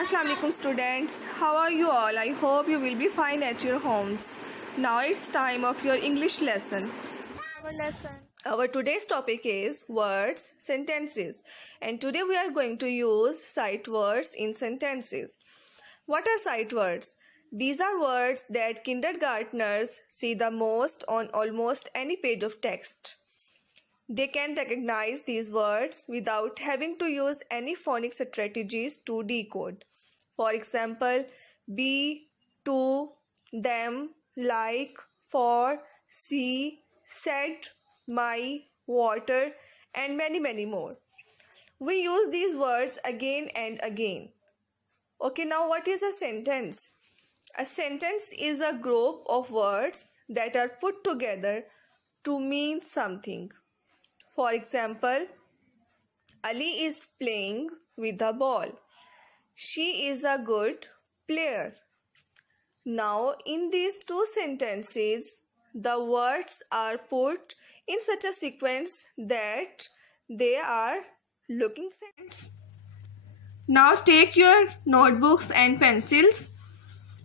Assalamu alaikum students, how are you all? I hope you will be fine at your homes. Now it's time of your English lesson. Our today's topic is words, sentences, and today we are going to use sight words in sentences. What are sight words? These are words that kindergartners see the most on almost any page of text. They can recognize these words without having to use any phonics strategies to decode. For example, be, to, them, like, for, see, said, my, water, and many more. We use these words again and again. Okay, now what is a sentence? A sentence is a group of words that are put together to mean something. For example, Ali is playing with a ball. She is a good player. Now, in these two sentences, the words are put in such a sequence that they are looking sense. Now, take your notebooks and pencils.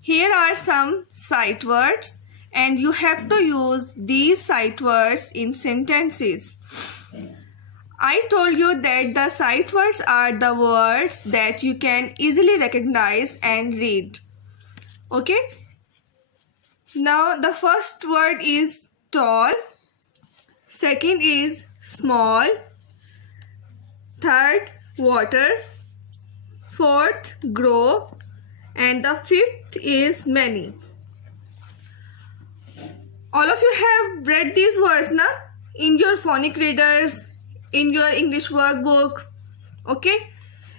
Here are some sight words, and you have to use these sight words in sentences. I told you that the sight words are the words that you can easily recognize and read. Okay? Now the first word is tall, second is small, third water, fourth grow, and the fifth is many. All of you have read these words, na? In your phonic readers, in your English workbook. Okay?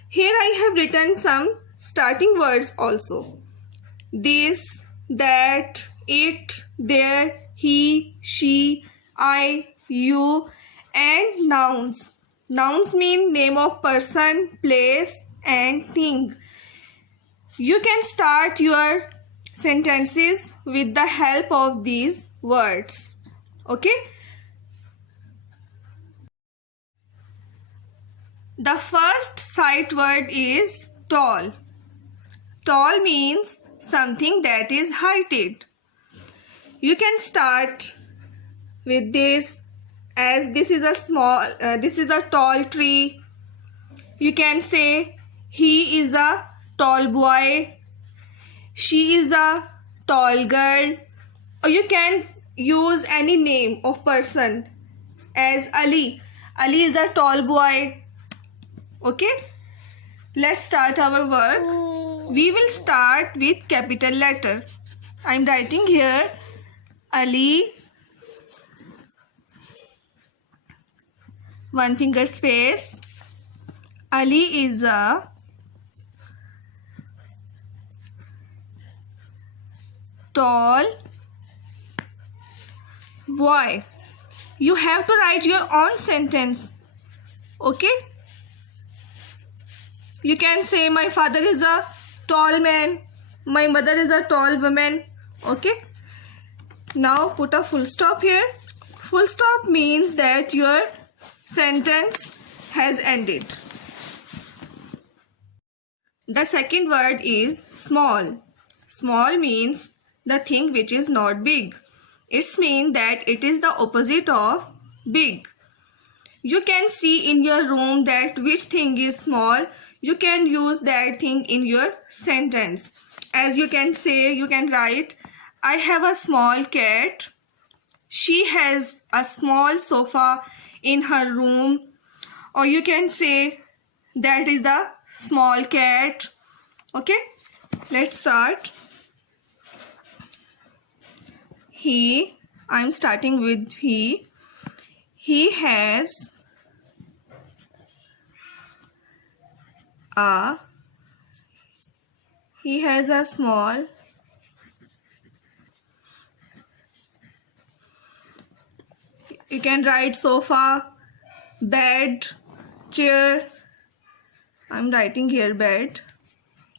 Here I have written some starting words also. This, that, it, there, he, she, I, you, and nouns. Nouns mean name of person, place, and thing. You can start your sentences with the help of these words. Okay? The first sight word is tall. Tall means something that is heighted. You can start with this as this is a tall tree. You can say he is a tall boy. She is a tall girl. Or you can use any name of person as Ali. Ali is a tall boy. Okay, let's start our work. We will start with capital letter. I'm writing here Ali, one finger space. Ali is a tall boy. You have to write your own sentence. Okay? You can say my father is a tall man, my mother is a tall woman. Okay? Now put a full stop here. Full stop means that your sentence has ended. The second word is small. Small means the thing which is not big. It means that it is the opposite of big. You can see in your room that which thing is small. You can use that thing in your sentence. As you can say, you can write, I have a small cat. She has a small sofa in her room. Or you can say, that is the small cat. Okay, let's start. He, I'm starting with he. He has a small you can write sofa, bed, chair. I'm writing here bed.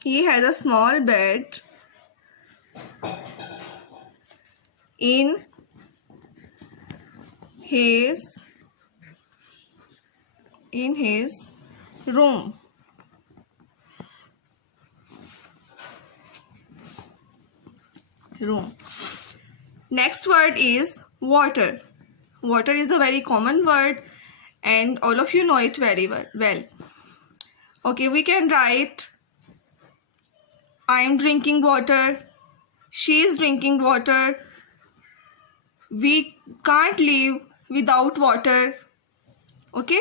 He has a small bed in his room. room. Next word is water. Water is a very common word and all of you know it very well. Okay, we can write I am drinking water, she is drinking water, we can't live without water. Okay,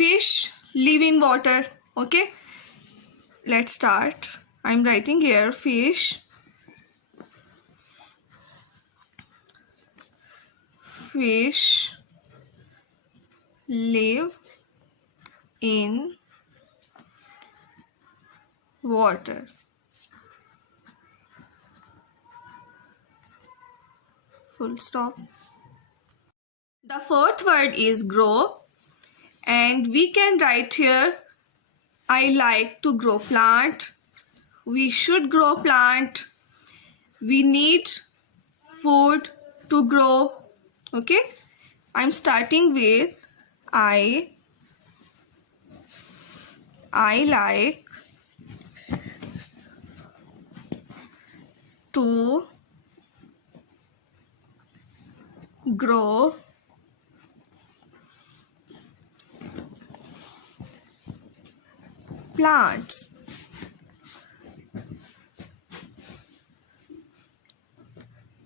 fish live in water. Okay, let's start. I'm writing here fish live in water. Full stop. The fourth word is grow, and we can write here I like to grow plant, we should grow plant, we need food to grow. Okay, I'm starting with I like to grow plants.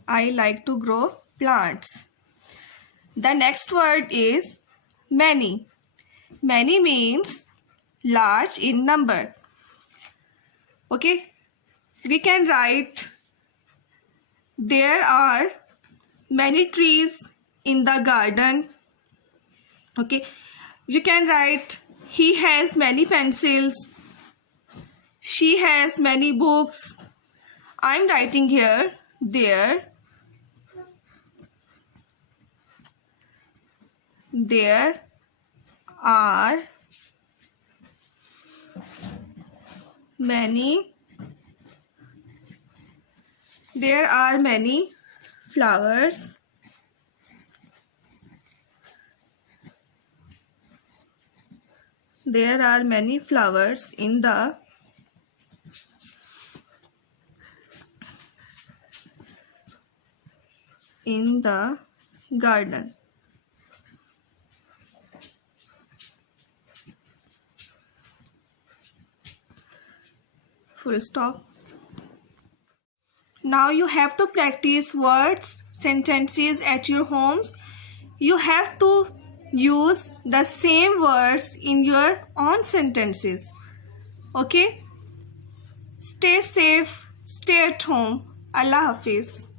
I like to grow plants. The next word is many. Many means large in number. Okay, we can write there are many trees in the garden. Okay, you can write he has many pencils, she has many books. I'm writing here there are many flowers in the garden. Full stop. Now you have to practice words, sentences at your homes. You have to use the same words in your own sentences. Okay? Stay safe, stay at home. Allah Hafiz.